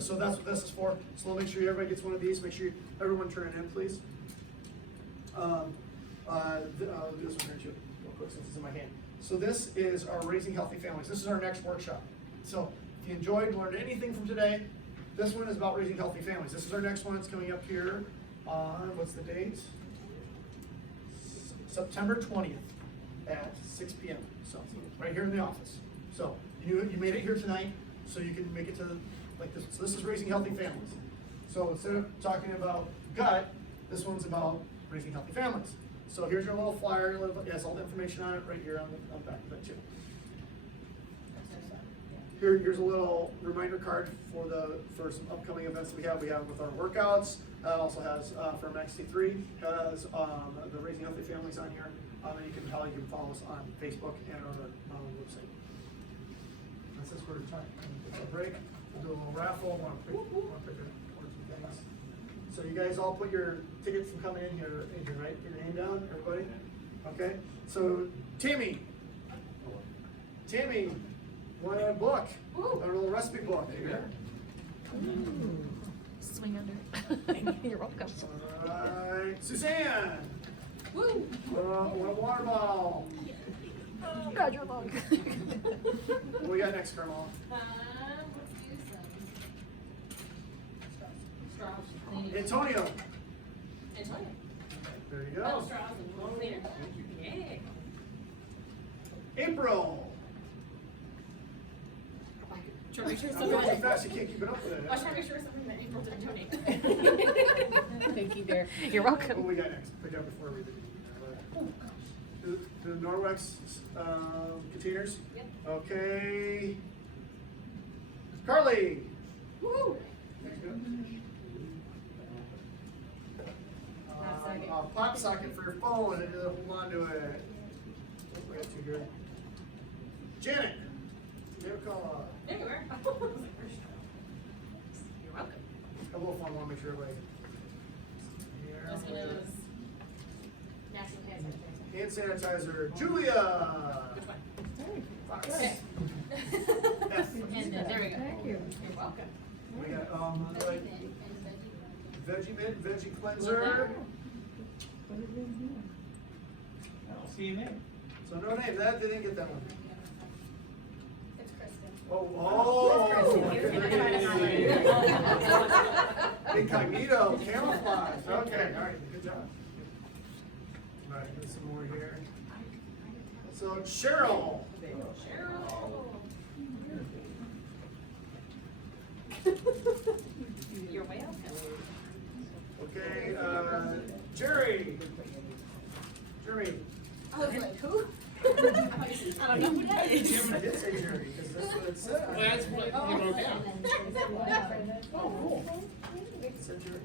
So that's what this is for. So we'll make sure everybody gets one of these. Make sure everyone turn it in, please. I'll do this one here too, real quick, since it's in my hand. So this is our Raising Healthy Families. This is our next workshop. So if you enjoyed, learned anything from today, this one is about raising healthy families. This is our next one. It's coming up here on, what's the date? September 20th at 6 p.m. So right here in the office. So you made it here tonight, so you can make it to like this. So this is Raising Healthy Families. So instead of talking about gut, this one's about raising healthy families. So here's your little flyer. It has all the information on it right here on the back of it too. Here's a little reminder card for some upcoming events that we have. We have with our workouts. Also has for Max T3 has the Raising Healthy Families on here. And you can follow us on Facebook and on our website. That's this for the time. It's a break. We'll do a little raffle. Want to pick some things. So you guys all put your tickets from coming in here, right? Your name down, everybody. Okay. So Tammy. Want a book? A little recipe book. Here. Swing under. You're welcome. All right, Suzanne. Woo! Want a water bottle? Oh, God, you're long. What we got next, Carmel? Let's do some straws. Antonio. Antonio. There you go. Oh, straws and a little cleaner. Yeah. April. Trying to make sure I'm going too fast, you can't keep it up with it. I was trying to make sure it's something that April didn't donate. Thank you, dear. You're welcome. What we got next? Pick it up before we read the Norwex containers. Yep. Okay. Carly. Woo! Pop socket for your phone and hold on to it. We got two here. Janet. Never call. There you are. You're welcome. A little fun. I want to make sure everybody. This one is national hand sanitizer. Hand sanitizer. Julia. Which one? Fox. Okay. Yes. And then, there we go. Thank you. You're welcome. We got, like, Veggie Mint, Veggie Cleanser. What is in here? I don't see your name. So no name, they didn't get that one. It's Kristen. Oh. He was gonna try to hide. Incognito, camouflage, okay, all right, good job. All right, get some more here. So Cheryl. You're welcome. Okay, Jerry. Jeremy. I was like, who? I don't know who that is. I did say Jerry, because that's what it said. Well, that's what you wrote down. Oh, cool. It said Jerry.